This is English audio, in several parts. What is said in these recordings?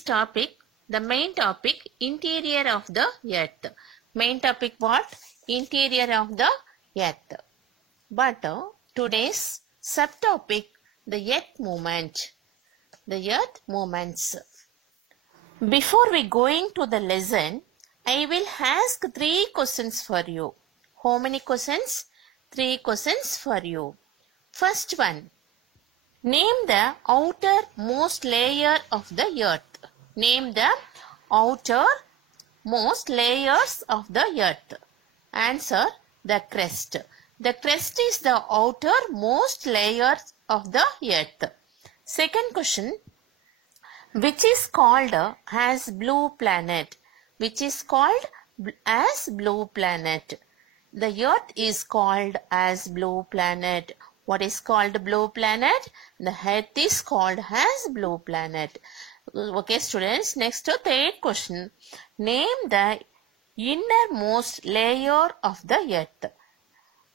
today's topic, the main topic, interior of the earth. Main topic what? Interior of the earth. But today's subtopic, the earth movement. The earth movements. Before we going to the lesson, I will ask 3 questions for you. How many questions? 3 questions for you. First one. Name the outermost layer of the earth. Name the outermost layers of the earth. Answer, the crust. The crust is the outermost layer of the earth. Second question. Which is called as blue planet? Which is called as blue planet? The earth is called as blue planet. What is called blue planet? The earth is called as blue planet. Okay, students. Next, third question. Name the innermost layer of the earth.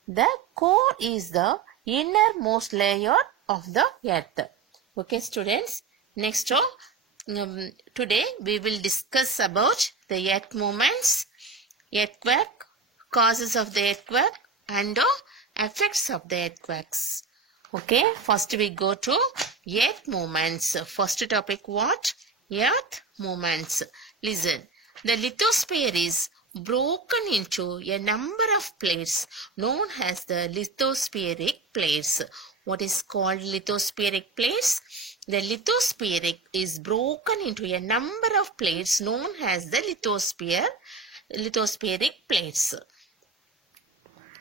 The core is the innermost layer of the earth. Okay, students. Next, today we will discuss about the earth movements, earthquake, causes of the earthquake, and effects of the earthquakes. Okay, first we go to earth movements. First topic what? Earth movements. Listen, the lithosphere is broken into a number of plates known as the lithospheric plates. What is called lithospheric plates? The lithosphere is broken into a number of plates known as the lithospheric plates.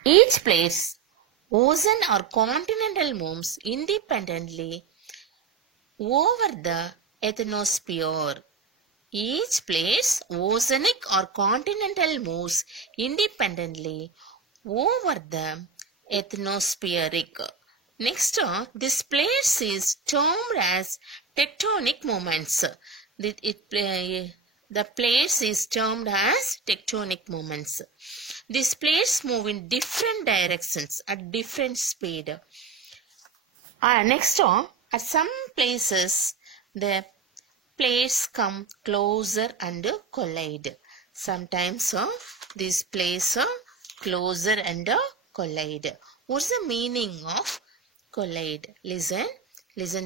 Each place, ocean or continental moves independently over the ionosphere. Each place, oceanic or continental moves independently over the ionospheric. Next, this place is termed as tectonic moments. The place is termed as tectonic moments. These plates move in different directions at different speed. Next, at some places, the plates come closer and collide. Sometimes these plates are closer and collide. What's the meaning of collide? Listen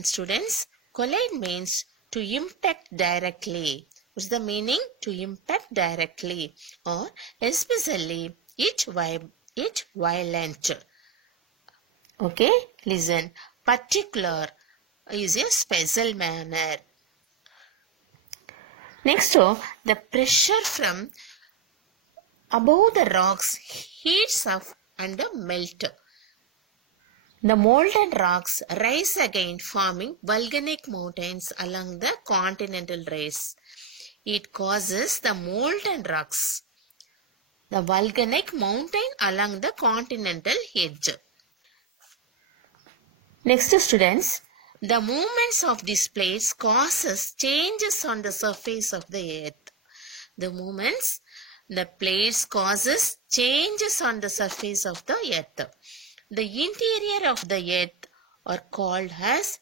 students. Collide means to impact directly. What's the meaning? To impact directly, or especially it violent. Okay, listen. Particular is a special manner. Next, the pressure from above the rocks heats up and melt. The molten rocks rise again, forming volcanic mountains along the continental ridge. It causes the molten rocks, the volcanic mountain along the continental edge. Next, students, the movements of these plates causes changes on the surface of the earth. The plates causes changes on the surface of the earth. The interior of the earth are called as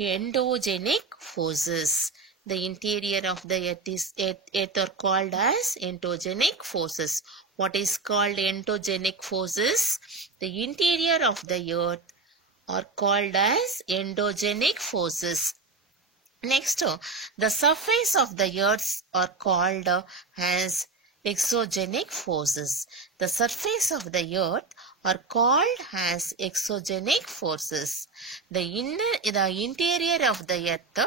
endogenic forces. The interior of the earth are called as endogenic forces. What is called endogenic forces? The interior of the earth are called as endogenic forces. Next, the surface of the earth are called as exogenic forces. The surface of the earth are called as exogenic forces. The interior of the earth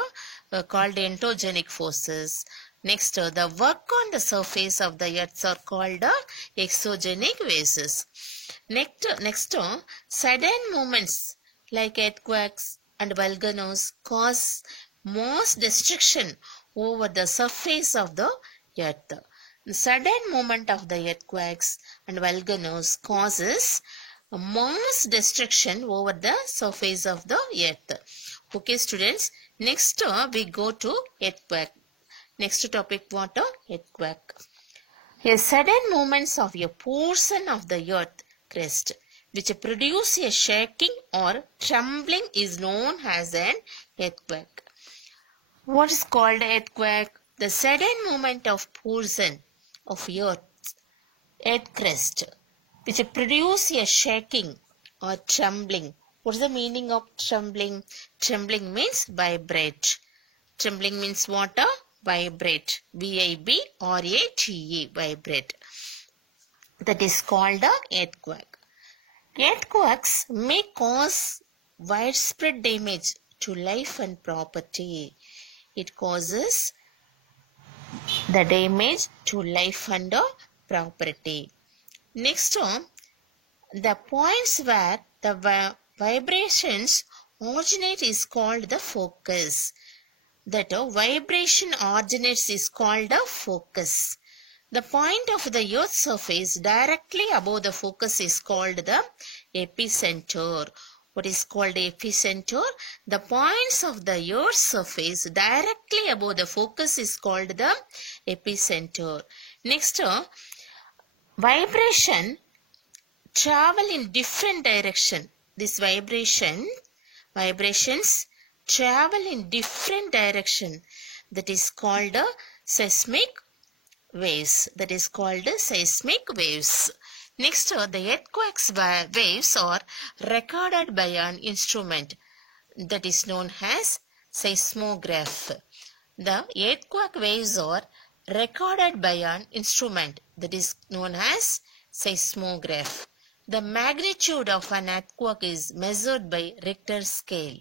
are called endogenic forces. Next, the work on the surface of the earth are called exogenic forces. Next, sudden movements like earthquakes and volcanoes cause mass destruction over the surface of the earth. The sudden movement of the earthquakes and volcanoes causes mass destruction over the surface of the earth. Okay, students. Next, we go to earthquake. Next topic, what? Earthquake. A sudden movements of a portion of the earth crust which produce a shaking or trembling is known as an earthquake. What is called earthquake? The sudden movement of portion of earth crust, which produce a shaking or trembling. What is the meaning of trembling? Trembling means vibrate. Trembling means what? Vibrate. V-I-B-R-A-T-E. Vibrate. That is called a earthquake. Earthquakes may cause widespread damage to life and property. It causes the damage to life and property. Next, the points where the vibrations originate is called the focus. That vibration originates is called the focus. The point of the earth's surface directly above the focus is called the epicenter. What is called epicenter? The points of the earth's surface directly above the focus is called the epicenter. Next, vibration travel in different direction. This vibrations travel in different direction. That is called seismic waves. That is called seismic waves. Next, the earthquakes waves are recorded by an instrument that is known as seismograph. The earthquake waves are recorded by an instrument that is known as seismograph. The magnitude of an earthquake is measured by Richter scale.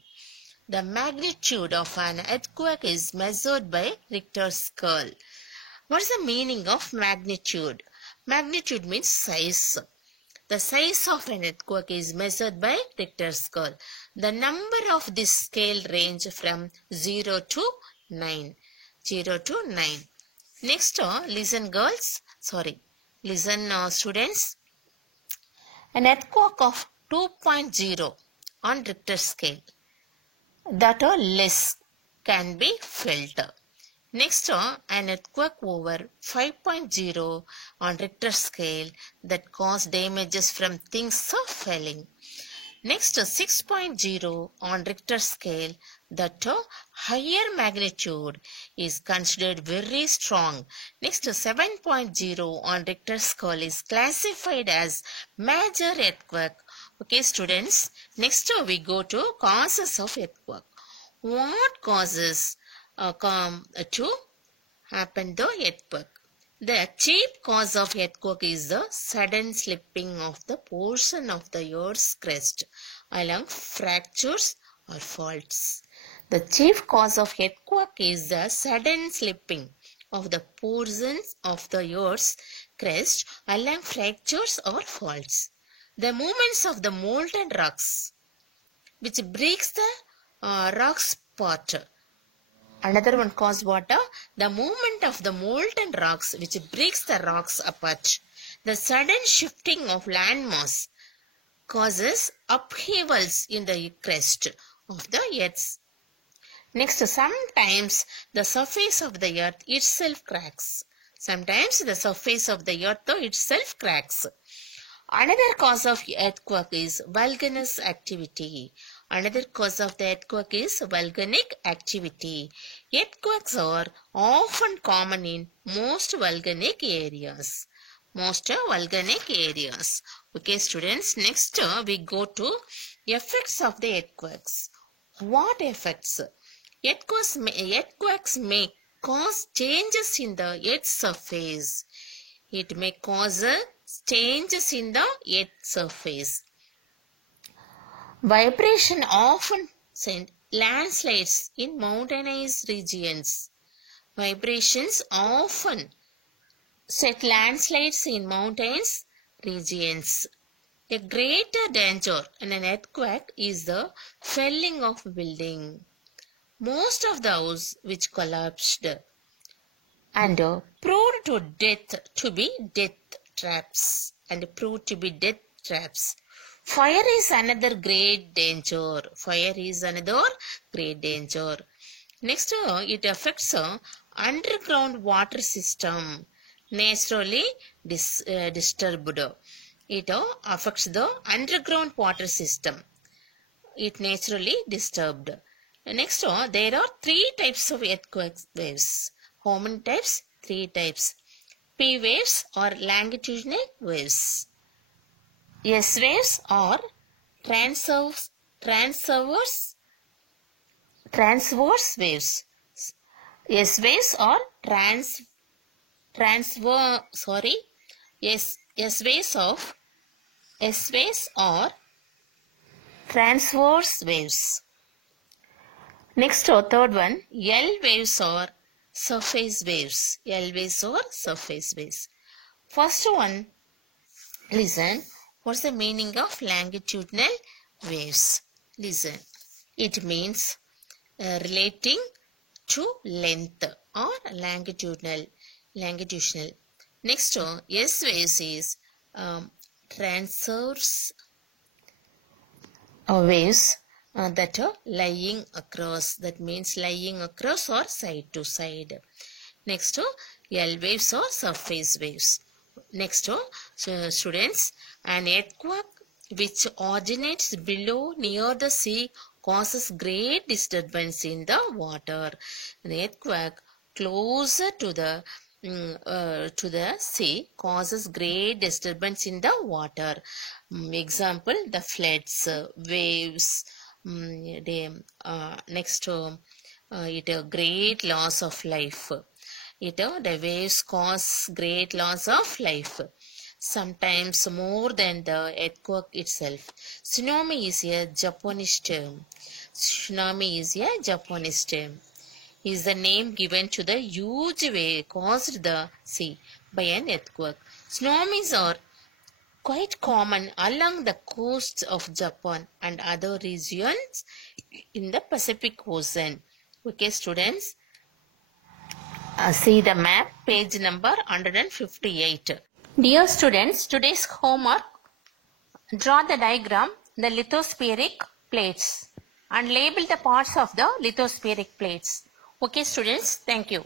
The magnitude of an earthquake is measured by Richter scale. What is the meaning of magnitude? Magnitude means size. The size of an earthquake is measured by Richter scale. The number of this scale range from 0 to 9. 0 to 9. Next, listen students. An earthquake of 2.0 on Richter scale, that or less, can be felt. Next, an earthquake over 5.0 on Richter scale that caused damages from things falling. Next, 6.0 on Richter scale, that higher magnitude is considered very strong. Next, 7.0 on Richter scale is classified as major earthquake. Okay, students. Next, we go to causes of earthquake. What causes to happen the earthquake? The chief cause of earthquake is the sudden slipping of the portion of the earth's crust along fractures or faults. The chief cause of earthquake is the sudden slipping of the portions of the earth's crust along fractures or faults. The movements of the molten rocks, which breaks the rocks apart. Another one cause what? The movement of the molten rocks which breaks the rocks apart. The sudden shifting of landmass causes upheavals in the crust of the earth. Next, sometimes the surface of the earth itself cracks. Sometimes the surface of the earth itself cracks. Another cause of earthquake is volcanic activity. Another cause of the earthquake is volcanic activity. Earthquakes are often common in most volcanic areas. Okay, students, next we go to effects of the earthquakes. What effects? Earthquakes may cause changes in the earth's surface. It may cause changes in the earth's surface. Vibration often send landslides in mountainous regions. Vibrations often set landslides in mountainous regions. A greater danger in an earthquake is the felling of building. Most of the houses which collapsed and proved to be death traps. Fire is another great danger. Next, it affects underground water system, naturally disturbed. It affects the underground water system. It naturally disturbed. Next, there are three types of earthquake waves. How many types? Three types. P waves or longitudinal waves. S waves or transverse waves. S waves or S waves or transverse waves. Next, third one, L waves or surface waves. L waves or surface waves. First one, listen. What's the meaning of longitudinal waves? Listen. It means relating to length or longitudinal. Next, S waves is transverse waves that are lying across. That means lying across or side to side. Next, L waves or surface waves. Next, students, an earthquake which originates below near the sea causes great disturbance in the water. An earthquake closer to the sea causes great disturbance in the water. Example, the floods, waves. Next, it a great loss of life. The waves cause great loss of life, sometimes more than the earthquake itself. Tsunami is a Japanese term. Is the name given to the huge wave caused the sea by an earthquake. Tsunamis are quite common along the coasts of Japan and other regions in the Pacific Ocean. Okay, students. See the map, page number 158. Dear students, today's homework, draw the diagram, the lithospheric plates, and label the parts of the lithospheric plates. Okay, students, thank you.